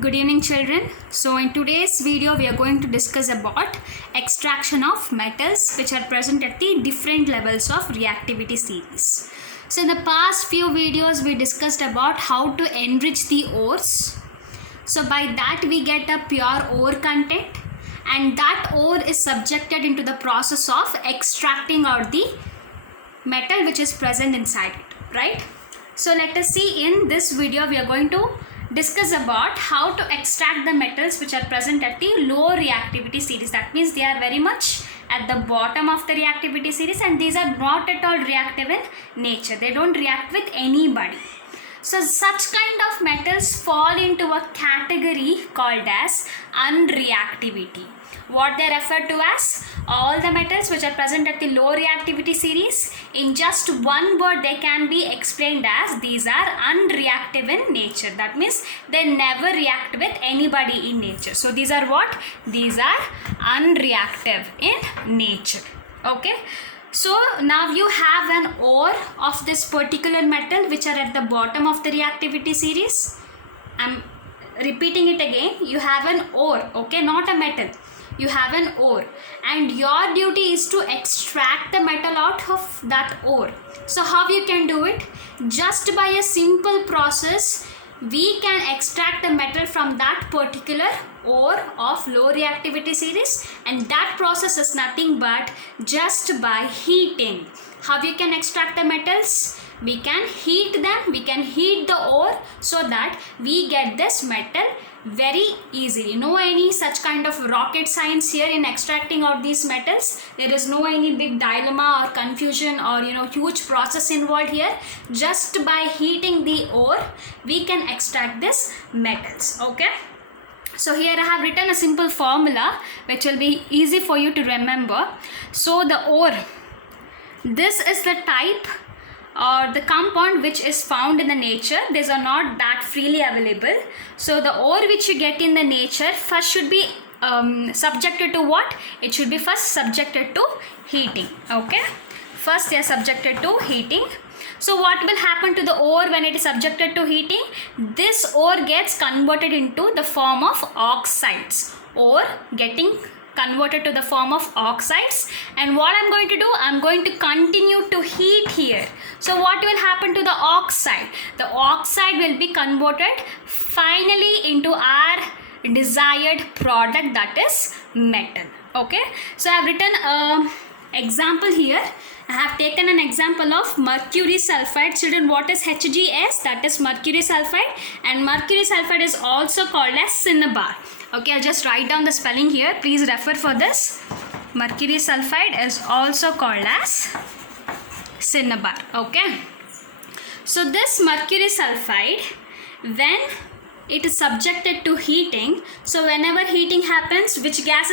Good evening children. So in today's video we are going to discuss about extraction of metals which are present at the different levels of reactivity series. So in the past few videos we discussed about how to enrich the ores. So by that we get a pure ore content, and that ore is subjected into the process of extracting out the metal which is present inside it, right? So let us see, in this video we are going to discuss about how to extract the metals which are present at the low reactivity series. That means they are very much at the bottom of the reactivity series, and these are not at all reactive in nature. They don't react with anybody. So such kind of metals fall into a category called as unreactivity. What they refer to as all the metals which are present at the low reactivity series. In just one word they can be explained as these are unreactive in nature. That means they never react with anybody in nature. So these are what? These are unreactive in nature. Okay. So now you have an ore of this particular metal which are at the bottom of the reactivity series. I'm repeating it again. You have an ore, okay, not a metal. You have an ore, and your duty is to extract the metal out of that ore. So how you can do it? Just by a simple process, we can extract the metal from that particular ore of low reactivity series, and that process is nothing but just by heating. How you can extract the metals? We can heat them, we can heat the ore so that we get this metal very easily. No any such kind of rocket science here in extracting out these metals. There is no any big dilemma or confusion or huge process involved here. Just by heating the ore we can extract this metals. Okay, so here I have written a simple formula which will be easy for you to remember. So the ore, this is the type or the compound which is found in the nature. These are not that freely available. So the ore which you get in the nature first should be subjected to what? It should be first subjected to heating. Okay, first they are subjected to heating. So what will happen to the ore when it is subjected to heating? This ore gets converted into the form of oxides, or getting converted to the form of oxides. And what I'm going to do, I'm going to continue to heat here. So what will happen to the oxide? The oxide will be converted finally into our desired product, that is metal. Okay, so I have written an example here. I have taken an example of mercury sulfide. Children, what is HgS? That is mercury sulfide, and mercury sulfide is also called as cinnabar. Okay, I'll just write down the spelling here. Please refer for this. Mercury sulfide is also called as cinnabar. Okay, so this mercury sulfide, when it is subjected to heating, so whenever heating happens, which gas